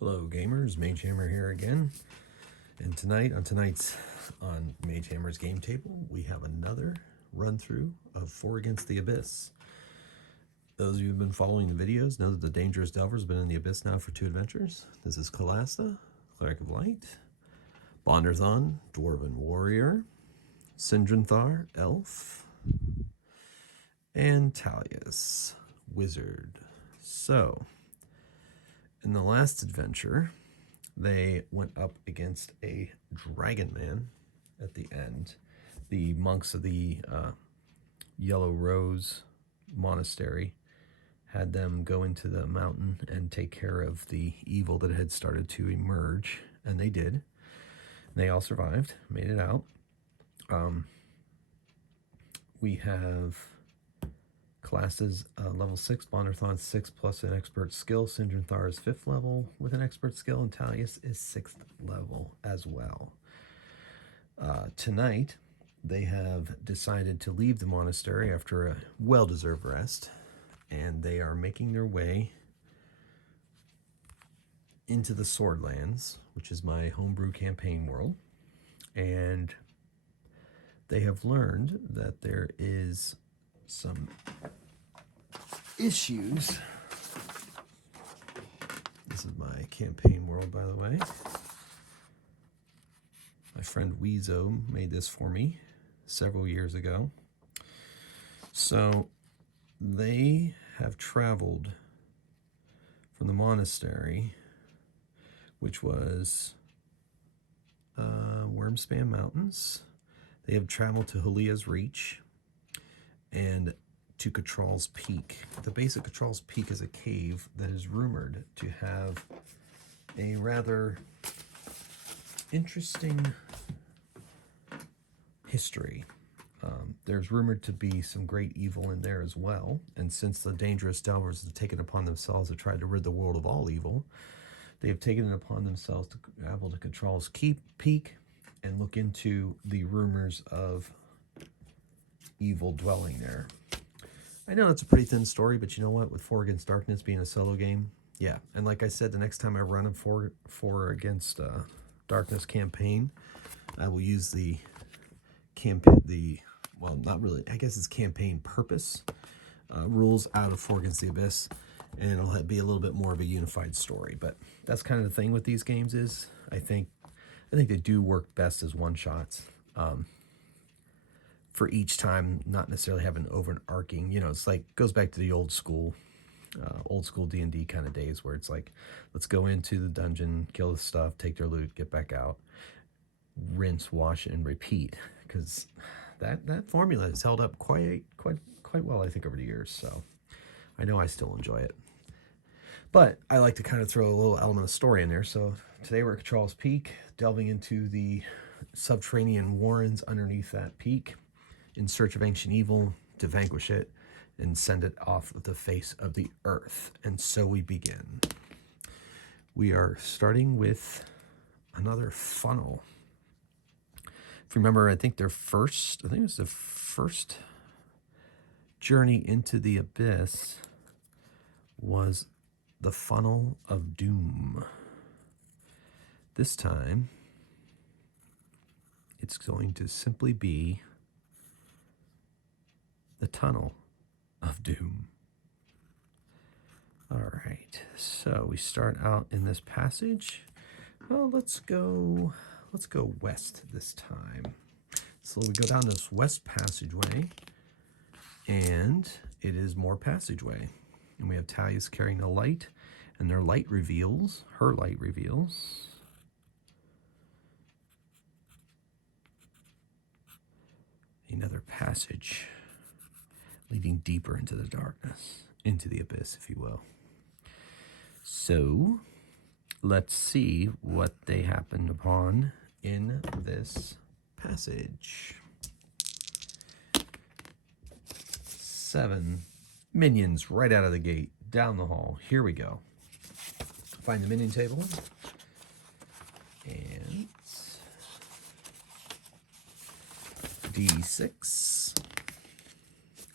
Hello gamers, Magehammer here again. And tonight, on Magehammer's game table, we have another run through of 4 Against the Abyss. Those of you who've been following the videos know that the Dangerous Delver's been in the Abyss now for 2 adventures. This is Kalasta, Cleric of Light, Bonderthon, Dwarven Warrior, Sindranthar, Elf, and Talius, Wizard. So, in the last adventure, they went up against a dragon man at the end. The monks of the Yellow Rose Monastery had them go into the mountain and take care of the evil that had started to emerge, and they did. They all survived, made it out. We have classes level 6, Bonderthon 6 plus an expert skill. Sindranthar is 5th level with an expert skill, and Talius is 6th level as well. Tonight, they have decided to leave the monastery after a well-deserved rest, and they are making their way into the Swordlands, which is my homebrew campaign world, and they have learned that there is some issues. This is my campaign world, by the way. My friend Weezo made this for me several years ago. So they have traveled from the monastery, which was Wormspan Mountains. They have traveled to Halia's Reach and to Katral's Peak. The base of Katral's Peak is a cave that is rumored to have a rather interesting history. There's rumored to be some great evil in there as well, and since the Dangerous Delvers have taken upon themselves to try to rid the world of all evil, they have taken it upon themselves to travel to Katral's Peak and look into the rumors of evil dwelling there. I know it's a pretty thin story, but you know what? With 4 Against Darkness being a solo game, yeah. And like I said, the next time I run a 4 Against Darkness campaign, I will use well, not really, I guess it's campaign purpose rules out of 4 Against the Abyss, and it'll be a little bit more of a unified story. But that's kind of the thing with these games is I think they do work best as one-shots. For each time, not necessarily have an overarching, it's like, goes back to the old school D&D kind of days where it's like, let's go into the dungeon, kill the stuff, take their loot, get back out, rinse, wash, and repeat. Because that formula has held up quite well, I think, over the years. So I know I still enjoy it. But I like to kind of throw a little element of story in there. So today we're at Katral's Peak, delving into the subterranean warrens underneath that peak, in search of ancient evil to vanquish it and send it off the face of the earth. And so we begin. We are starting with another funnel. If you remember, I think it was the first journey into the Abyss was the Funnel of Doom. This time, it's going to simply be the Tunnel of Doom. All right, so we start out in this passage. Well, let's go west this time. So we go down this west passageway, and it is more passageway. And we have Talius carrying the light, and her light reveals another passage leading deeper into the darkness, into the abyss, if you will. So let's see what they happened upon in this passage. 7 minions right out of the gate, down the hall. Here we go. Find the minion table. And D6.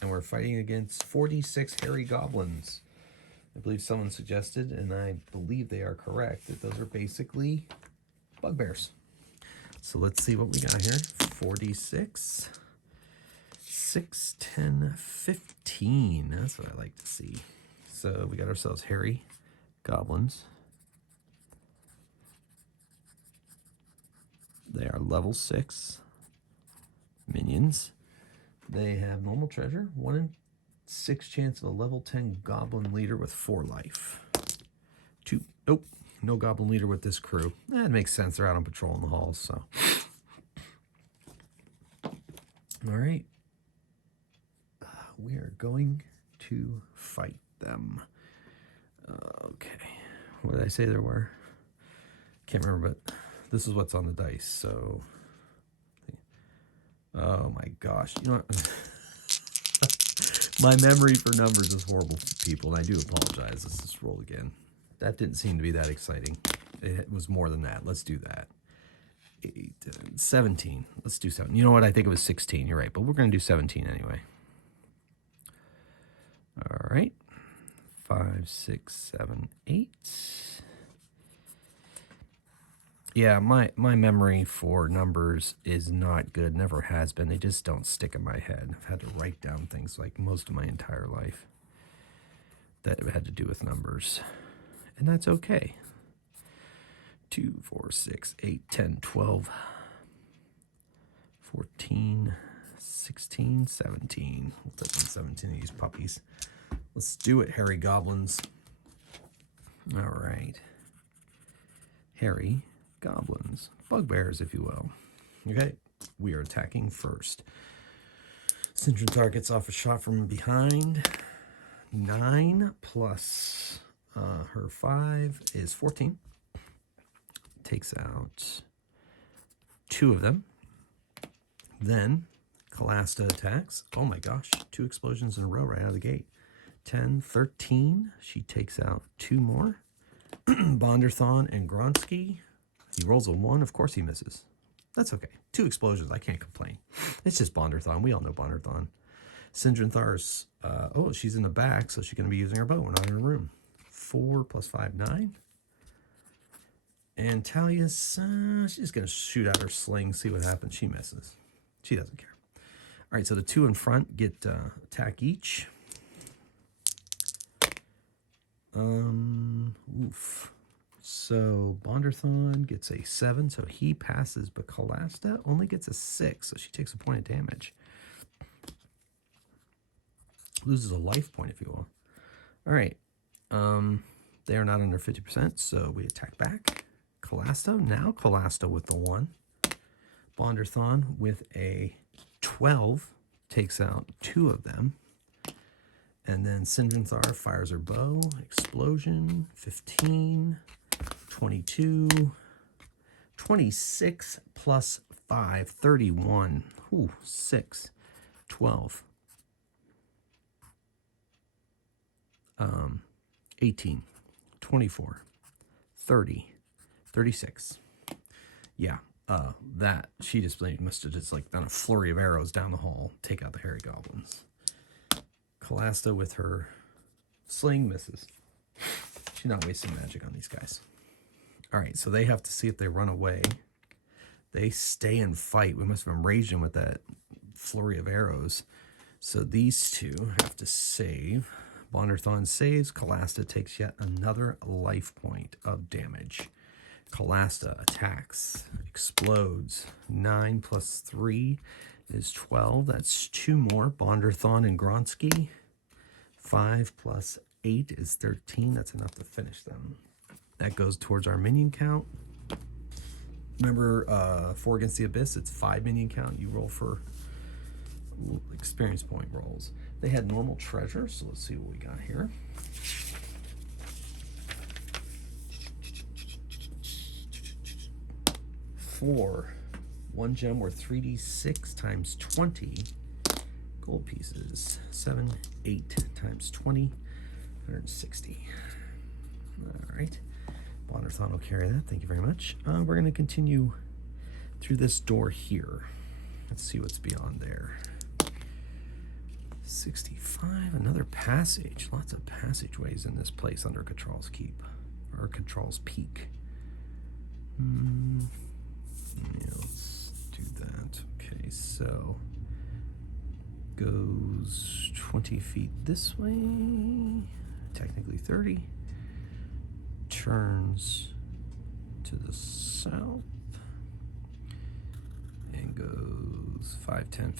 And we're fighting against 46 hairy goblins. I believe someone suggested, and I believe they are correct, that those are basically bugbears. So let's see what we got here. 46, 6, 10, 15. That's what I like to see. So we got ourselves hairy goblins. They are level 6 minions. They have normal treasure, 1 in 6 chance of a level 10 goblin leader with 4 life. 2. Nope, no goblin leader with this crew. That makes sense. They're out on patrol in the halls, so. All right. We are going to fight them. Okay. What did I say there were? Can't remember, but this is what's on the dice, so. Oh my gosh. You know what? My memory for numbers is horrible, people, and I do apologize. Let's just roll again. That didn't seem to be that exciting. It was more than that. Let's do that. 8, 17. Let's do 7. You know what? I think it was 16. You're right, but we're going to do 17 anyway. All right. 5, 6, 7, 8. Yeah, my memory for numbers is not good. Never has been. They just don't stick in my head. I've had to write down things like most of my entire life that have had to do with numbers. And that's okay. 2, 4, 6, 8, 10, 12, 14, 16, 17. We'll take 17 of these puppies. Let's do it, hairy goblins. All right. Hairy goblins. Bugbears, if you will. Okay, we are attacking first. Sindrantar gets off a shot from behind. 9 plus her 5 is 14. Takes out 2 of them. Then Kalasta attacks. Oh my gosh, 2 explosions in a row right out of the gate. 10, 13. She takes out 2 more. Bonderthon and Gronsky. He rolls a 1. Of course he misses. That's okay. 2 explosions. I can't complain. It's just Bonderthon. We all know Bonderthon. Sindranthar's, oh, she's in the back, so she's going to be using her bow. We're not in her room. 4 plus 5, 9. And Talia's, she's going to shoot out her sling, see what happens. She misses. She doesn't care. All right, so the 2 in front get attack each. Oof. So Bonderthon gets a 7, so he passes, but Kalasta only gets a 6, so she takes a point of damage. Loses a life point, if you will. All right. They are not under 50%, so we attack back. Kalasta, now Kalasta with the 1. Bonderthon with a 12 takes out 2 of them. And then Sindranthar fires her bow. Explosion. 15. 22. 26 plus 5. 31. Ooh, 6. 12. 18. 24. 30. 36. Yeah. That she displayed must have just like done a flurry of arrows down the hall. Take out the hairy goblins. Kalasta with her sling misses. She's not wasting magic on these guys. All right, so they have to see if they run away. They stay and fight. We must have enraged them with that flurry of arrows. So these 2 have to save. Bonderthon saves. Kalasta takes yet another life point of damage. Kalasta attacks, explodes. 9 plus 3 is 12. That's 2 more. Bonderthon and Gronsky. 5 plus 8 is 13. That's enough to finish them. That goes towards our minion count. Remember, 4 against the Abyss, it's 5 minion count. You roll for experience point rolls. They had normal treasure, so let's see what we got here. For 1 gem worth 3d6 times 20 gold pieces. 7, 8 times 20, 160. All right. Bonderthon will carry that. Thank you very much. We're going to continue through this door here. Let's see what's beyond there. 65, another passage. Lots of passageways in this place under Katral's Keep. Or Katral's Peak. Yeah, let's do that. Okay, so goes 20 feet this way, technically 30. Turns to the south and goes 5, 10.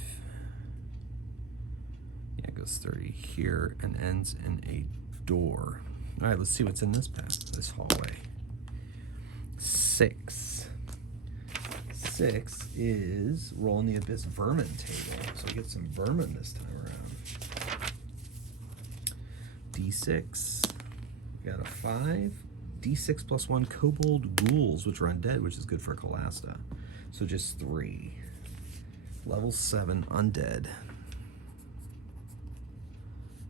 Yeah, it goes 30 here and ends in a door. All right, let's see what's in this this hallway. 6. 6 is Roll in the Abyss Vermin table. So we get some vermin this time around. D6. We got a 5. D6 plus 1 Kobold Ghouls, which are undead, which is good for Calasta. So just 3. Level 7 undead.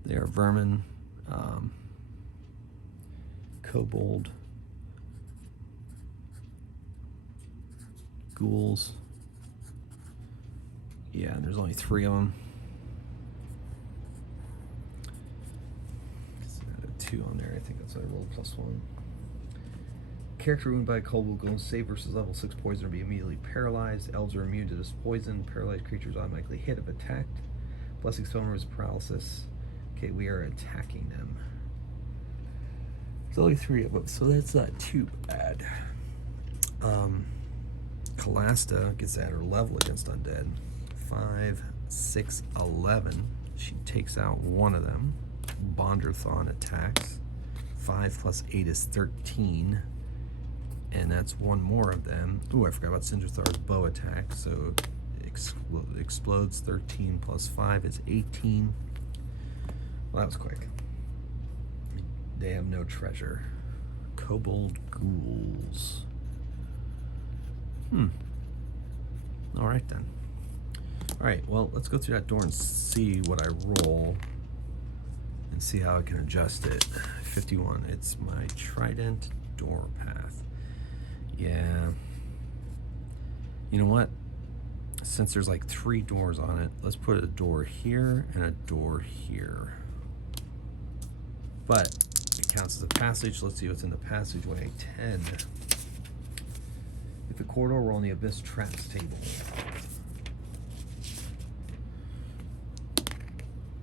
They are vermin, kobold, ghouls. Yeah, there's only 3 of them. Added 2 on there. I think that's what I rolled, plus 1. Character wounded by a kobold ghoul, save versus level 6 poison or be immediately paralyzed. Elves are immune to this poison. Paralyzed creatures automatically hit if attacked. Blessing spell is paralysis. Okay, we are attacking them. There's only 3 of them, so that's not too bad. Calasta gets at her level against undead. 5, 6, 11. She takes out one of them. Bonderthon attacks. 5 plus 8 is 13. And that's one more of them. Ooh, I forgot about Sinjarthar's bow attack. So explodes. 13 plus 5 is 18. Well, that was quick. They have no treasure. Kobold Ghouls. All right, then. All right, well, let's go through that door and see what I roll and see how I can adjust it. 51. It's my Trident door path. Yeah. You know what? Since there's like 3 doors on it, let's put a door here and a door here. But it counts as a passage. Let's see what's in the passageway. 10. If a corridor, roll on the Abyss Traps table.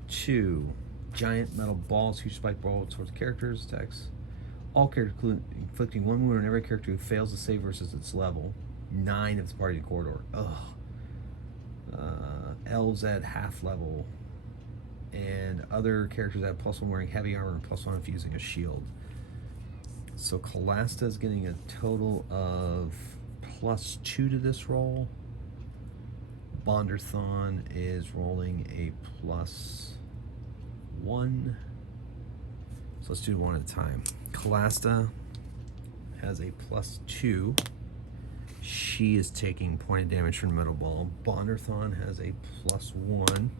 2. Giant metal balls, huge spike ball towards characters. Attacks all characters, inflicting 1 wound on every character who fails to save versus its level. 9 if it's part of the corridor. Ugh. Elves at half level. And other characters have +1 wearing heavy armor and +1 if using a shield. So Calasta is getting a total of +2 to this roll. Bonderthon is rolling a +1. So let's do one at a time. Calasta has a +2. She is taking pointed damage from the metal ball. Bonderthon has a +1.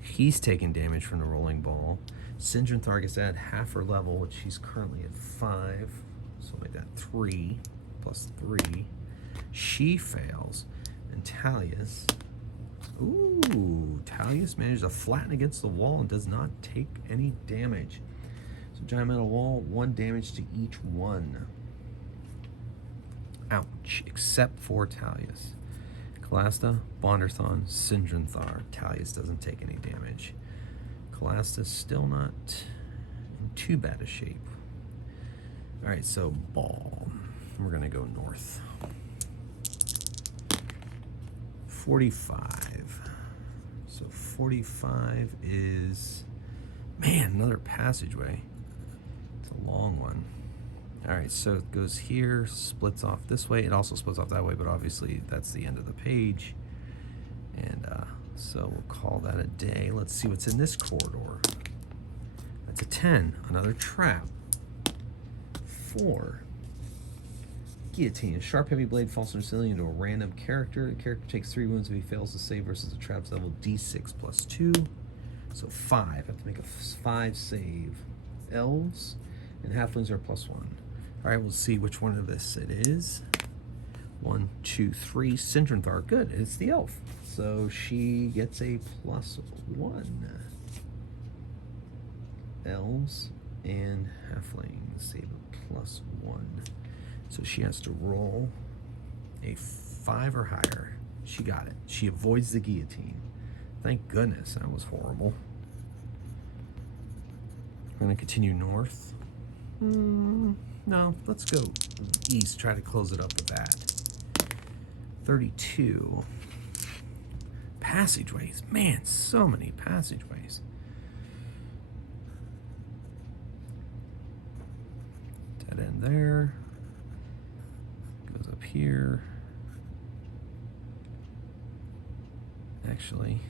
He's taking damage from the rolling ball. Sinjarthar gets at half her level, which she's currently at 5. So like that 3 plus 3. She fails. And Talius. Ooh, Talius managed to flatten against the wall and does not take any damage. So giant metal wall, 1 damage to each one. Ouch, except for Talius. Calasta, Bonderthon, Sinjarthar. Talius doesn't take any damage. Calasta's still not in too bad a shape. All right, so ball. We're gonna go north. 45. So 45 is, man, another passageway. It's a long one. All right, so it goes here, splits off this way. It also splits off that way, but obviously that's the end of the page. And so we'll call that a day. Let's see what's in this corridor. That's a 10, another trap. 4. Guillotine. A sharp, heavy blade falls from the ceiling into a random character. The character takes 3 wounds if he fails to save versus the trap's level D6 plus 2. So 5. I have to make a 5 save. Elves and halflings are +1. All right, we'll see which one of this it is. 1, 2, 3. Sinjarthar. Good. It's the elf. So she gets a +1. elves and halflings. Save a +1. So she has to roll a 5 or higher. She got it. She avoids the guillotine. Thank goodness. That was horrible. We're going to continue north. No, let's go east. Try to close it up with that. 32. Passageways. Man, so many passageways. Dead end there. Goes up here. Actually,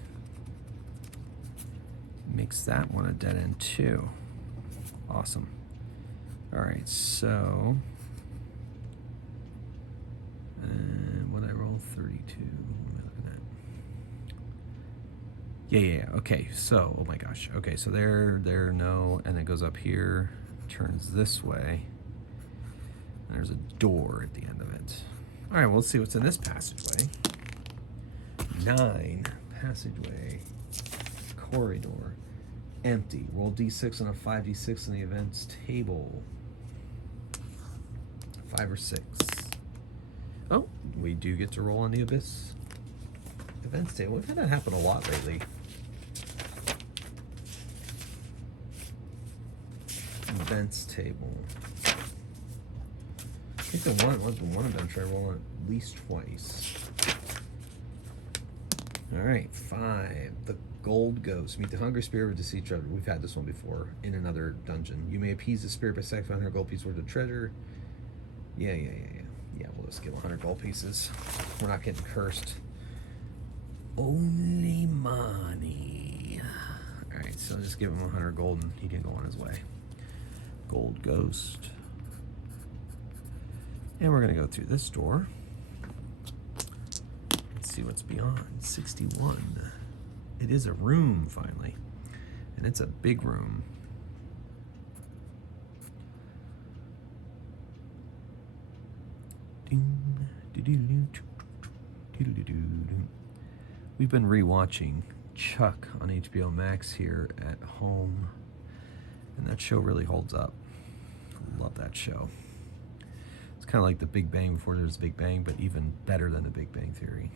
makes that one a dead end too. Awesome. All right, so when I roll 32, what am I looking at? Yeah. Okay, so, oh my gosh. Okay, so there, no, and it goes up here, turns this way, and there's a door at the end of it. All right, well, let's see what's in this passageway. 9, passageway, corridor, empty. Roll d6 on a 5d6 in the events table. 5 or 6. Oh, we do get to roll on the abyss events table. We've had that happen a lot lately. Events table. I think the one of them try to roll on at least twice. All right, 5. The Gold Ghost. Meet the hungry spirit of deceased treasure. We've had this one before in another dungeon. You may appease the spirit by sacrificing 100 gold pieces worth of treasure. Yeah. Yeah, we'll just give 100 gold pieces. We're not getting cursed. Only money. All right, so just give him 100 gold and he can go on his way. Gold Ghost. And we're going to go through this door. Let's see what's beyond. 61. It is a room, finally. And it's a big room. We've been rewatching Chuck on HBO Max here at home, and that show really holds up. Love that show. It's kind of like The Big Bang before there was Big Bang, but even better than The Big Bang Theory.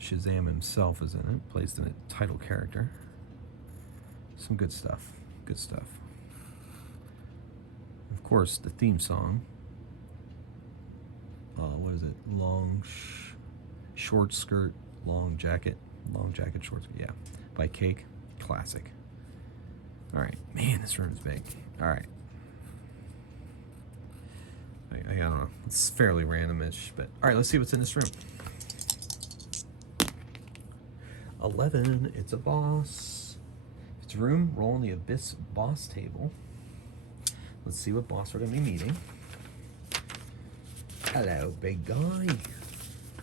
Shazam himself is in it, plays the title character. Some good stuff. Good stuff. Of course, the theme song. What is it? Short skirt, long jacket, short skirt. Yeah, by Cake. Classic. All right, man, this room is big. All right. I don't know. It's fairly randomish, but all right. Let's see what's in this room. 11. It's a boss. If it's a room, roll on the abyss boss table. Let's see what boss we're gonna be meeting. Hello, big guy.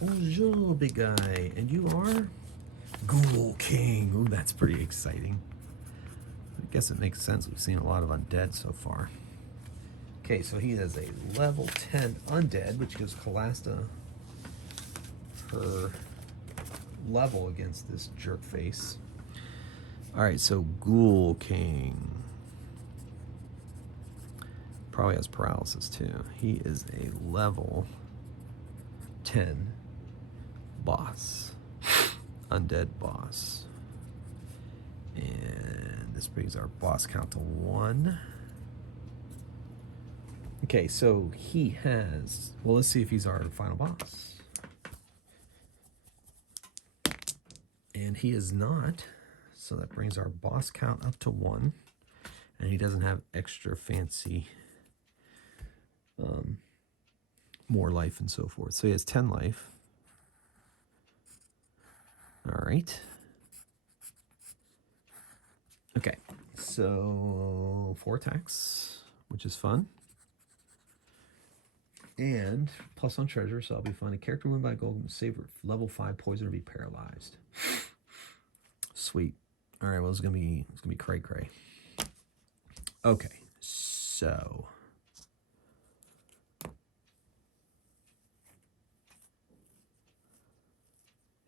Bonjour, big guy. And you are? Ghoul King. Ooh, that's pretty exciting. I guess it makes sense. We've seen a lot of undead so far. Okay, so he has a level 10 undead, which gives Kalasta her level against this jerk face. All right, so Ghoul King. Probably has paralysis too. He is a level 10 boss. Undead boss. And this brings our boss count to 1. Okay, so he has... Well, let's see if he's our final boss. And he is not. So that brings our boss count up to 1. And he doesn't have extra fancy... more life and so forth. So he has 10 life. All right. Okay, so 4 attacks, which is fun. And plus on treasure, so that'll be fun. A character win by gold save level 5 poison or be paralyzed. Sweet. All right, well it's gonna be cray cray. Okay, so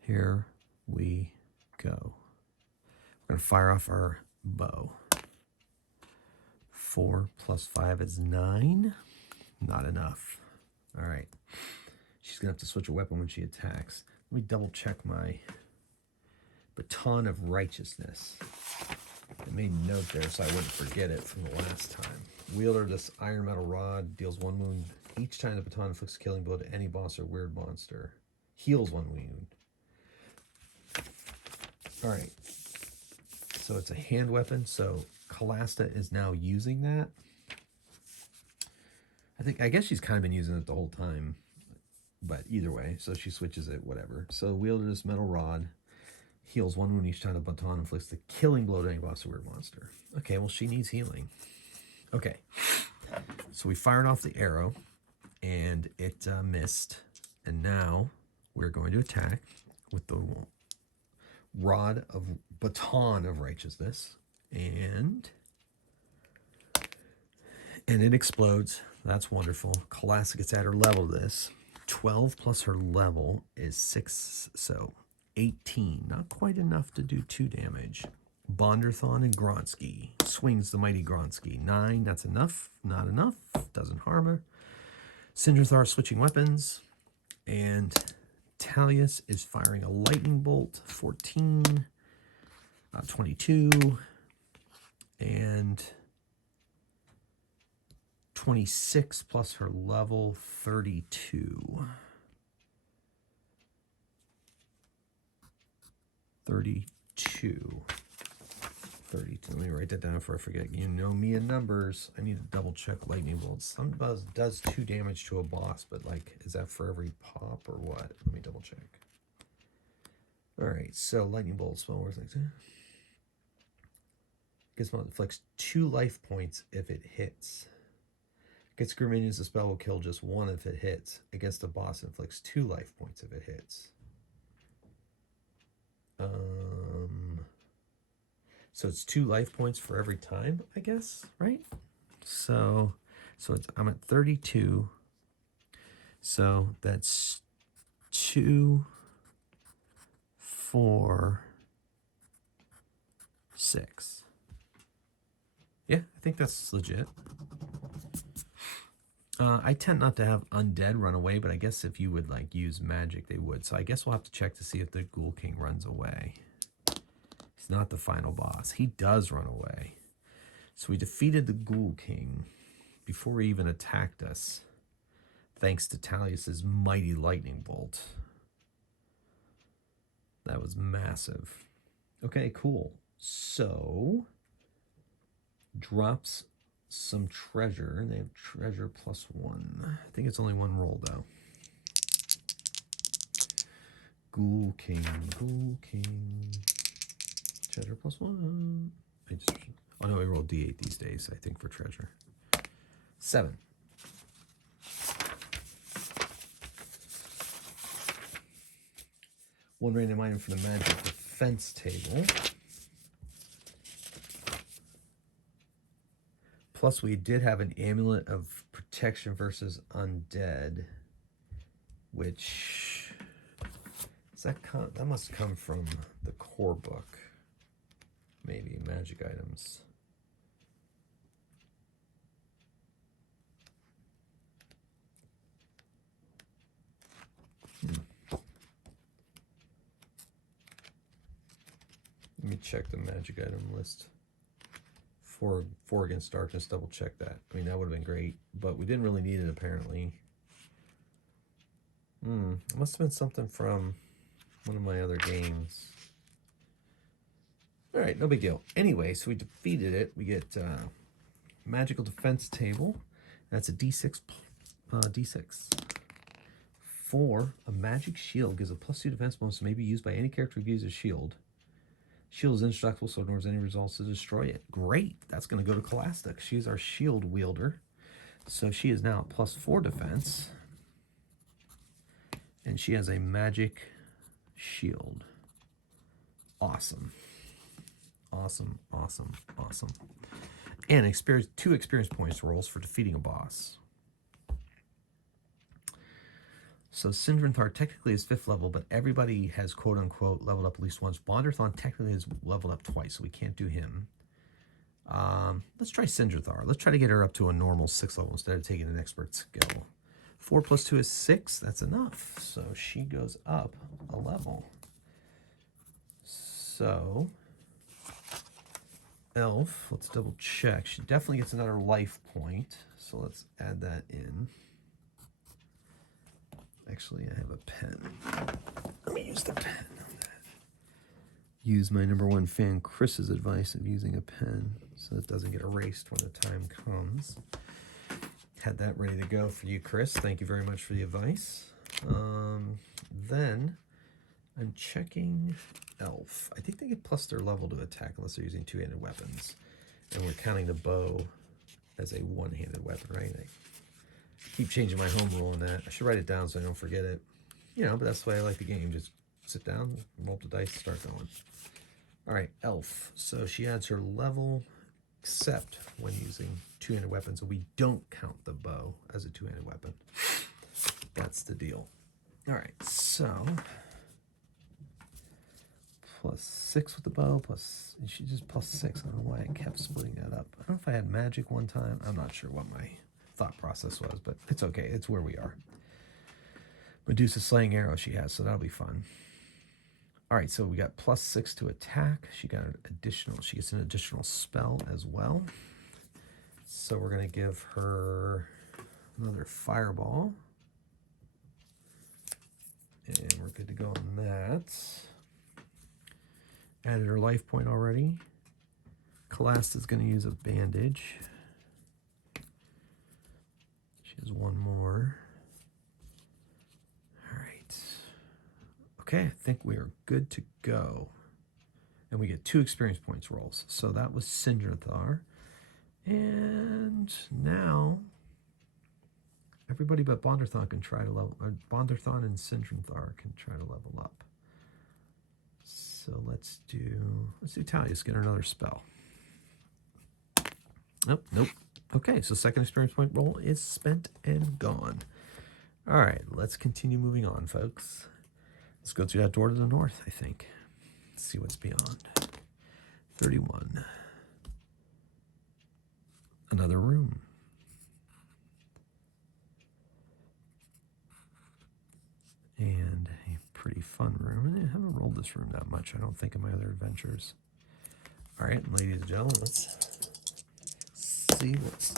here we go. We're going to fire off our bow. 4 plus 5 is 9. Not enough. All right. She's going to have to switch a weapon when she attacks. Let me double check my Baton of Righteousness. I made a note there so I wouldn't forget it from the last time. Wielder this iron metal rod, deals 1 wound each time the baton inflicts a killing blow to any boss or weird monster. Heals 1 wound. All right. So it's a hand weapon, so Callista is now using that. I guess she's kind of been using it the whole time, but either way, so she switches it, whatever. So wielder this metal rod, heals 1 wound each time the baton inflicts the killing blow to any boss or weird monster. Okay, well, she needs healing. Okay, so we fired off the arrow, and it missed. And now we're going to attack with the Baton of Righteousness, and it explodes. That's wonderful. Callista gets at her level this. 12 plus her level is 6, so 18. Not quite enough to do 2 damage. Bonderthon and Gronsky. Swings the mighty Gronsky. 9, that's enough. Not enough. Doesn't harm her. Sindrathar switching weapons. And Talius is firing a lightning bolt. 14. 22. And 26 plus her level, 32. 32. 32. Let me write that down before I forget. You know me and numbers. I need to double check lightning bolts. Some does 2 damage to a boss, but like, is that for every pop or what? Let me double check. All right, so lightning bolt spell works like that. Gizmo inflicts 2 life points if it hits. Against group minions, the spell will kill just 1 if it hits. Against a boss, inflicts 2 life points if it hits. So it's 2 life points for every time, I guess, right? So I'm at 32. So that's 2, 4, 6. Yeah, I think that's legit. I tend not to have undead run away, but I guess if you would like use magic, they would. So I guess we'll have to check to see if the Ghoul King runs away. He's not the final boss. He does run away. So we defeated the Ghoul King before he even attacked us, thanks to Talius's mighty lightning bolt. That was massive. Okay, cool. So drops some treasure. They have treasure +1. I think it's only 1 roll though. Ghoul King. Treasure +1. Oh no, I roll D8 these days, I think, for treasure. 7. One random item for the magic defense table. Plus, we did have an amulet of protection versus undead, which that must come from the core book, maybe magic items. Let me check the magic item list. 4 against darkness, double check that. I mean, that would have been great, but we didn't really need it apparently. It must have been something from one of my other games. All right, no big deal. Anyway, so we defeated it. We get magical defense table. That's a D6. D6. 4, a magic shield gives a +2 defense bonus to may be used by any character who uses a shield. Shield is indestructible, so ignores any results to destroy it. Great. That's going to go to Callista. She's our shield wielder. So she is now at +4 defense. And she has a magic shield. Awesome. Awesome. And 2 experience points rolls for defeating a boss. So Sindranthar technically is 5th level, but everybody has quote-unquote leveled up at least once. Bonderthon technically is leveled up twice, so we can't do him. Let's try Sindranthar. Let's try to get her up to a normal 6th level instead of taking an expert skill. 4 plus 2 is 6. That's enough. So she goes up a level. So Elf, let's double check. She definitely gets another life point. So let's add that in. Actually, I have a pen. Let me use the pen on that. Use my #1 fan, Chris's advice of using a pen so it doesn't get erased when the time comes. Had that ready to go for you, Chris. Thank you very much for the advice. Then I'm checking Elf. I think they get plus their level to attack unless they're using 2-handed weapons. And we're counting the bow as a 1-handed weapon, right? I keep changing my home rule on that. I should write it down so I don't forget it. You know, but that's the way I like the game. Just sit down, roll the dice, start going. All right, Elf. So she adds her level, except when using 2-handed weapons. So we don't count the bow as a 2-handed weapon. That's the deal. All right, so +6 with the bow, plus, she just +6. I don't know why I kept splitting that up. I don't know if I had magic one time. I'm not sure what my thought process was, but it's okay. It's where we are. Medusa slaying arrow she has, so that'll be fun. All right, so we got +6 to attack. She got an additional, she gets an additional spell as well. So we're gonna give her another fireball. And we're good to go on that. Added her life point already. Calasta's gonna use a bandage. She has one more. All right. Okay, I think we are good to go. And we get 2 experience points rolls. So that was Sindranthar. And now everybody but Bonderthon can try to level, or Bonderthon and Sindranthar can try to level up. So let's do Talius, get her another spell. Nope. Okay, so second experience point roll is spent and gone. All right, let's continue moving on, folks. Let's go through that door to the north, I think. Let's see what's beyond. 31. Another room. And a pretty fun room. I haven't rolled this room that much, I don't think, in my other adventures. All right, ladies and gentlemen, let's see what's...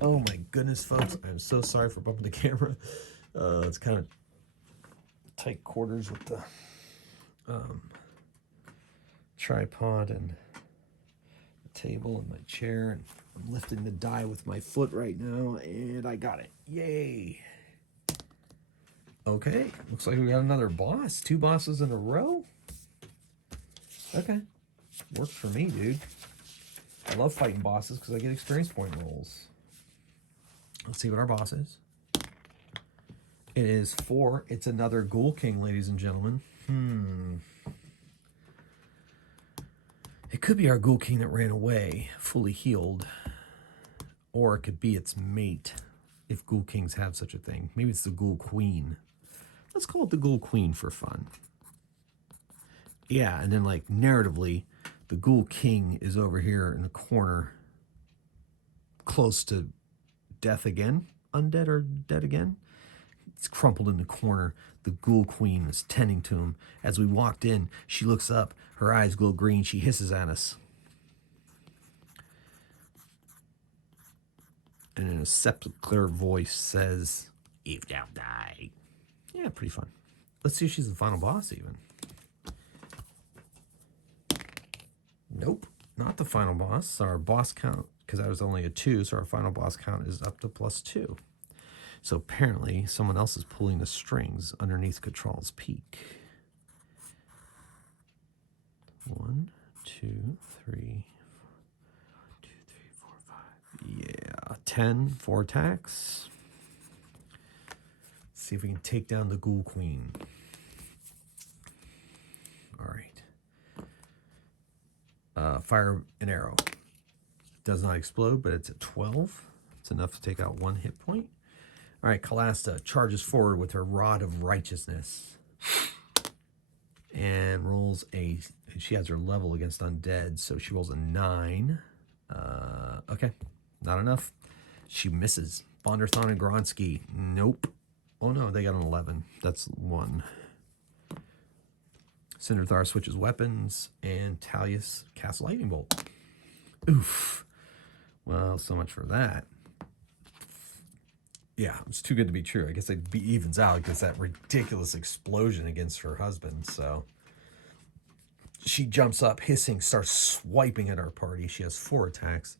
Oh my goodness, folks. I'm so sorry for bumping the camera. It's kind of tight quarters with the tripod and the table and my chair. And I'm lifting the die with my foot right now, and I got it. Yay. Okay, looks like we got another boss. 2 bosses in a row. Okay, worked for me, dude. I love fighting bosses because I get experience point rolls. Let's see what our boss is. It is 4. It's another Ghoul King, ladies and gentlemen. It could be our Ghoul King that ran away, fully healed. Or it could be its mate, if Ghoul Kings have such a thing. Maybe it's the Ghoul Queen. Let's call it the Ghoul Queen for fun. Yeah, and then, like, narratively, the Ghoul King is over here in the corner, close to death again. Undead or dead again. It's crumpled in the corner. The Ghoul Queen is tending to him. As we walked in, she looks up. Her eyes glow green. She hisses at us. And in a sepulchral voice says, "If thou die." Yeah, pretty fun. Let's see if she's the final boss even. Nope, not the final boss. Our boss count, because that was only a 2, so our final boss count is up to +2. So apparently someone else is pulling the strings underneath Katral's peak. 1, 2, 3, 2, 3, 4, 5. Yeah, 10, 4 attacks. Let's see if we can take down the Ghoul Queen. All right. Fire an arrow. Does not explode, but it's at 12. It's enough to take out 1 hit point. All right, Kalasta charges forward with her Rod of Righteousness and rolls a. She has her level against undead, so she rolls a 9. Okay, not enough. She misses. Bonderthon and Gronsky, nope. Oh no, they got an 11. That's 1. Cinderthar switches weapons, and Talius casts Lightning Bolt. Oof. Well, so much for that. Yeah, it's too good to be true. I guess it evens out because that ridiculous explosion against her husband. So she jumps up, hissing, starts swiping at our party. She has 4 attacks.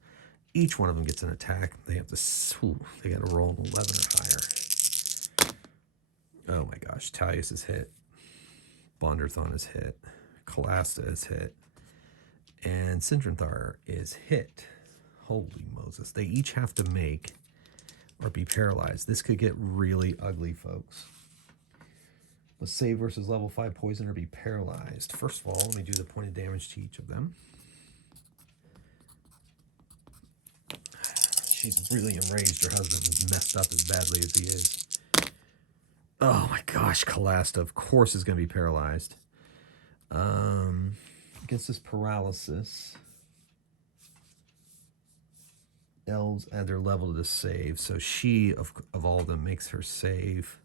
Each one of them gets an attack. They have to. They got to roll an 11 or higher. Oh my gosh! Talius is hit. Bonderthon is hit. Kalasta is hit. And Sindranthar is hit. Holy Moses. They each have to make or be paralyzed. This could get really ugly, folks. Let's save versus level 5 poison or be paralyzed. First of all, let me do the point of damage to each of them. She's really enraged. Her husband is messed up as badly as he is. Oh my gosh, Kalasta, of course, is going to be paralyzed. Against this paralysis, elves add their level to the save. So she, of all of them, makes her save.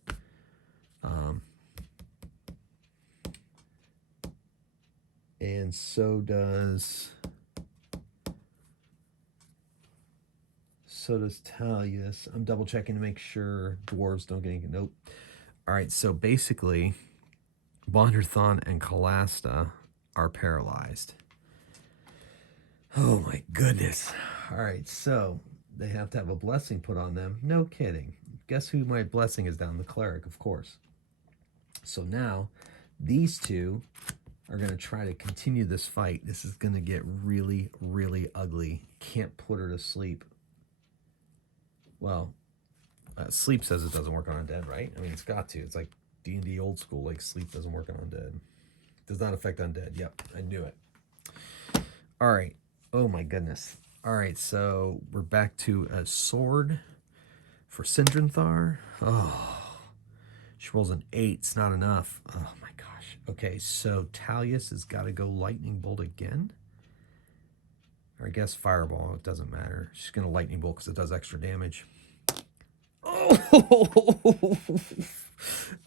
And so does Talius. I'm double checking to make sure dwarves don't get any. Nope. All right, so basically, Bonderthon and Kalasta are paralyzed. Oh my goodness. All right, so they have to have a blessing put on them. No kidding. Guess who my blessing is down? The cleric, of course. So now these two are going to try to continue this fight. This is going to get really, really ugly. Can't put her to sleep. Well, sleep says it doesn't work on undead, right? I mean, it's got to. It's like D&D old school, like sleep doesn't work on undead. Does not affect undead. Yep, I knew it. All right. Oh, my goodness. All right, so we're back to a sword for Sindranthar. Oh, she rolls an 8. It's not enough. Oh, my gosh. Okay, so Talius has got to go Lightning Bolt again. Or I guess Fireball. It doesn't matter. She's going to Lightning Bolt because it does extra damage. Oh,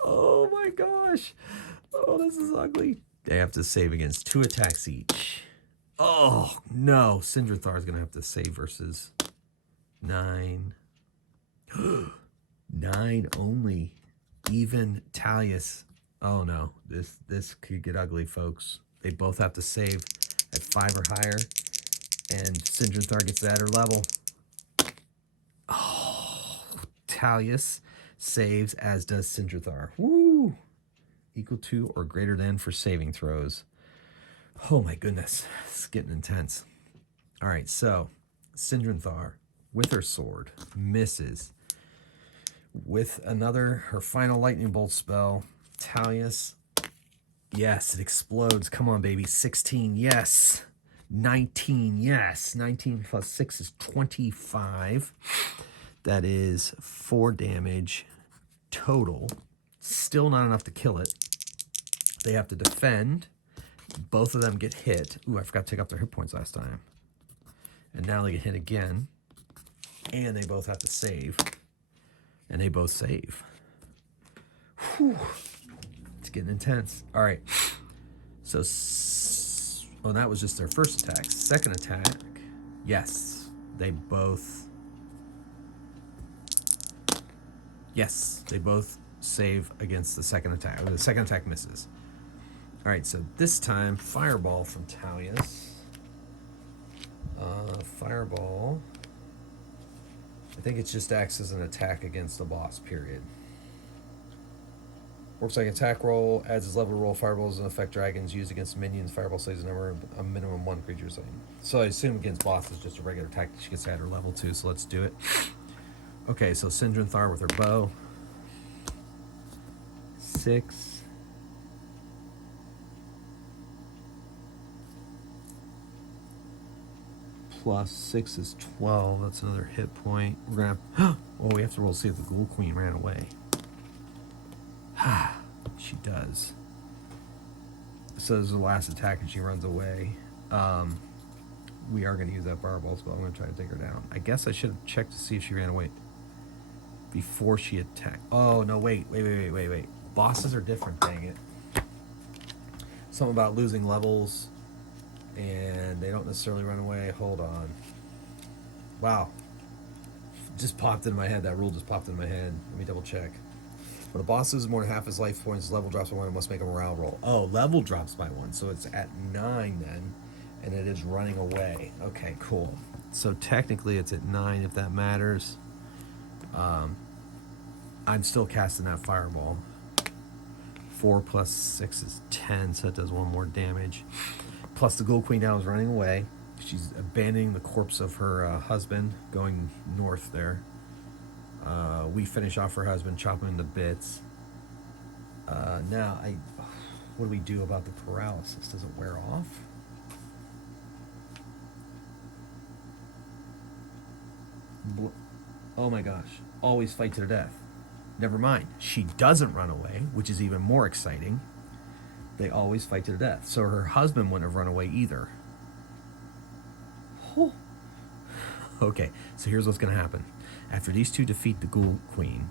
oh my gosh. Oh, this is ugly. They have to save against 2 attacks each. Oh, no. Sindranthar is going to have to save versus 9. 9 only. Even Talius. Oh, no. This could get ugly, folks. They both have to save at 5 or higher. And Sindranthar gets to add her level. Oh, Talius saves, as does Sindranthar. Woo! Equal to or greater than for saving throws. Oh my goodness, it's getting intense. All right, so Sindranthar with her sword misses. With her final lightning bolt spell, Talius, yes, it explodes. Come on, baby. 16, yes. 19, yes. 19 plus 6 is 25. That is 4 damage total. Still not enough to kill it. They have to defend. Both of them get hit. Ooh, I forgot to take up their hit points last time. And now they get hit again. And they both have to save. And they both save. Whew. It's getting intense. All right. So, oh, that was just their first attack. Second attack. Yes. They both. Yes. They both save against the second attack. The second attack misses. All right, so this time, Fireball from Talius. Fireball. I think it just acts as an attack against the boss, period. Works like an attack roll, adds its level to roll. Fireball doesn't affect dragons used against minions. Fireball saves a minimum 1 creature saving. So I assume against bosses, just a regular attack that she gets to add her level to, so let's do it. Okay, so Sindranthar with her bow. 6. plus 6 is 12. That's another hit point. We're going to have... Oh, we have to roll to see if the Ghoul Queen ran away. She does. So this is the last attack and she runs away. We are going to use that fireball spell. I'm going to try to take her down. I guess I should have checked to see if she ran away before she attacked. Oh, no, wait. Bosses are different, dang it. Something about losing levels, and they don't necessarily run away. Hold on. Wow. Just popped into my head. That rule just popped into my head. Let me double check. When a boss loses more than half his life points, level drops by 1, and must make a morale roll. Oh, level drops by 1, so it's at 9 then, and it is running away. Okay, cool. So technically it's at 9 if that matters. I'm still casting that fireball. 4 plus 6 is 10, so it does 1 more damage. Plus the Ghoul Queen now is running away. She's abandoning the corpse of her husband, going north there. We finish off her husband, chop him into bits. Now, what do we do about the paralysis? Does it wear off? Oh my gosh. Always fight to the death. Never mind. She doesn't run away, which is even more exciting. They always fight to the death. So her husband wouldn't have run away either. Oh. Okay, so here's what's going to happen. After these two defeat the Ghoul Queen,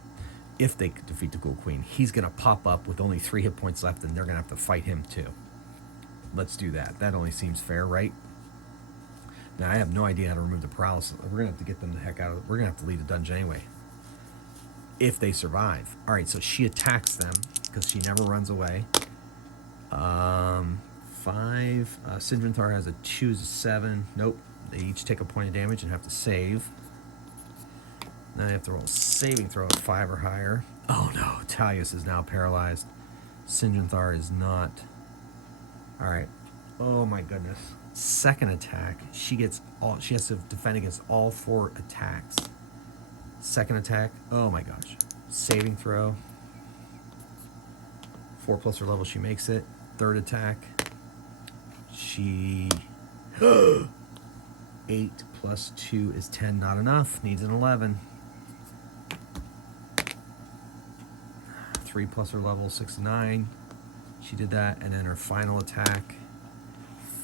if they defeat the Ghoul Queen, he's going to pop up with only 3 hit points left, and they're going to have to fight him too. Let's do that. That only seems fair, right? Now, I have no idea how to remove the paralysis. We're going to have to get them the heck out of it. We're going to have to leave the dungeon anyway. If they survive. All right, so she attacks them because she never runs away. 5. Sindranthar has a 2 is a 7. Nope. They each take a point of damage and have to save. Now they have to roll a saving throw at 5 or higher. Oh no, Talius is now paralyzed. Sindranthar is not. All right. Oh my goodness. Second attack. She has to defend against all 4 attacks. Second attack. Oh my gosh. Saving throw. 4 plus her level. She makes it. Third attack. She. 8 plus 2 is 10. Not enough. Needs an 11. 3 plus her level. 6 9. She did that. And then her final attack.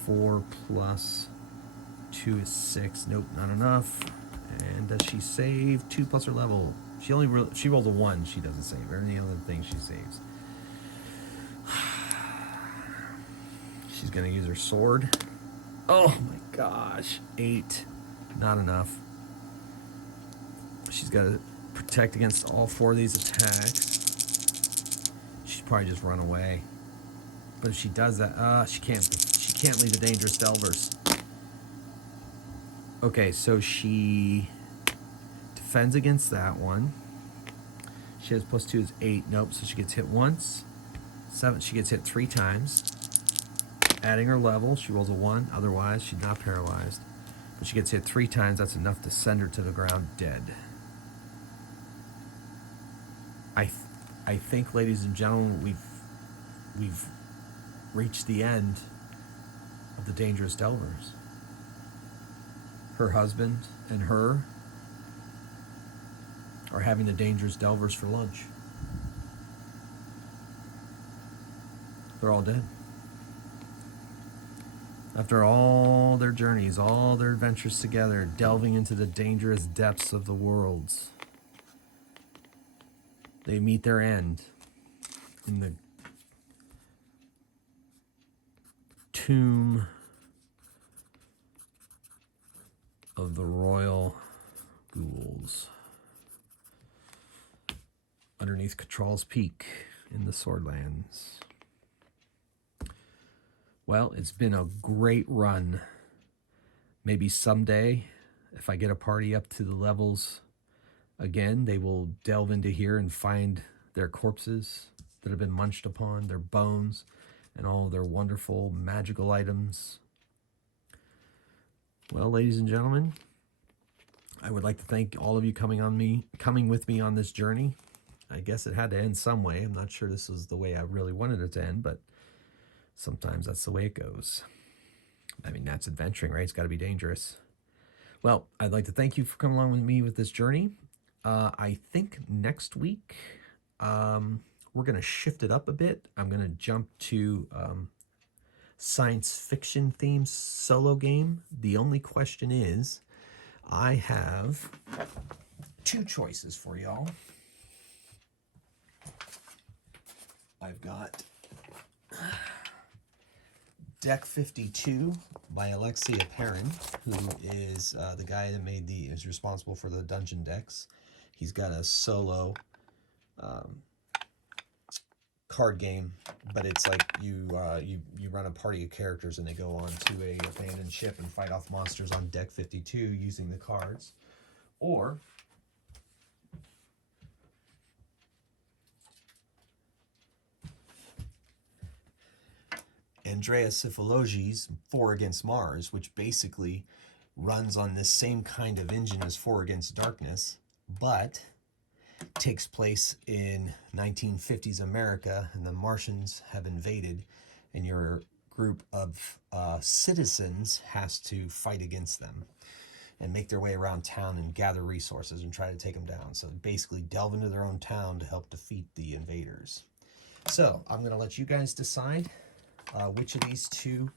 4 plus 2 is 6. Nope. Not enough. And does she save? 2 plus her level. She rolls a 1. She doesn't save. Any other thing she saves. She's going to use her sword. Oh my gosh. 8. Not enough. She's got to protect against all 4 of these attacks. She'd probably just run away. But if she does that, she can't leave the dangerous delvers. Okay, so she defends against that one. She has plus 2 is 8. Nope, so she gets hit once. 7, she gets hit 3 times. Adding her level, she rolls a 1. Otherwise, she's not paralyzed. But she gets hit 3 times. That's enough to send her to the ground dead. I think, ladies and gentlemen, we've reached the end of the dangerous delvers. Her husband and her are having the dangerous delvers for lunch. They're all dead. After all their journeys, all their adventures together, delving into the dangerous depths of the worlds, they meet their end in the tomb of the royal ghouls underneath Katral's Peak in the Swordlands. Well, it's been a great run. Maybe someday, if I get a party up to the levels again, they will delve into here and find their corpses that have been munched upon, their bones, and all their wonderful magical items. Well, ladies and gentlemen, I would like to thank all of you coming with me on this journey. I guess it had to end some way. I'm not sure this was the way I really wanted it to end, but sometimes that's the way it goes. I mean, that's adventuring, right? It's got to be dangerous. Well, I'd like to thank you for coming along with me with this journey. I think next week we're going to shift it up a bit. I'm going to jump to science fiction themed solo game. The only question is, I have two choices for y'all. I've got Deck 52 by Alexei Perrin, who is the guy that is responsible for the dungeon decks. He's got a solo card game, but it's like you run a party of characters and they go on to a abandoned ship and fight off monsters on Deck 52 using the cards. Or Andrea Cifalogi's 4 Against Mars, which basically runs on this same kind of engine as 4 Against Darkness, but takes place in 1950s America, and the Martians have invaded, and your group of citizens has to fight against them and make their way around town and gather resources and try to take them down. So basically delve into their own town to help defeat the invaders. So I'm going to let you guys decide which of these two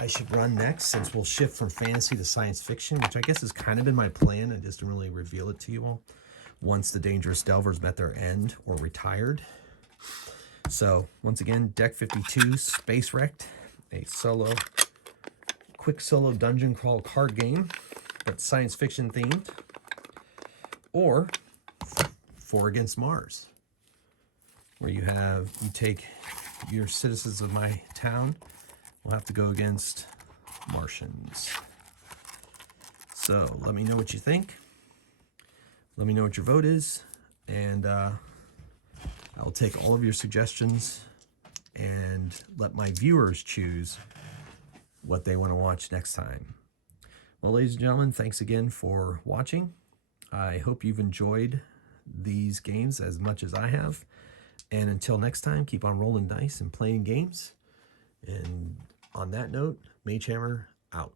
I should run next, since we'll shift from fantasy to science fiction, which I guess has kind of been my plan. I just didn't really reveal it to you all once the Dangerous Delvers met their end or retired. So once again, Deck 52, Space Wrecked, a quick solo dungeon crawl card game that's science fiction themed. Or 4 Against Mars, where you take your citizens of my town will have to go against Martians. So let me know what you think. Let me know what your vote is, and I'll take all of your suggestions and let my viewers choose what they want to watch next time. Well, ladies and gentlemen, thanks again for watching. I hope you've enjoyed these games as much as I have. And until next time, keep on rolling dice and playing games. And on that note, Magehammer out.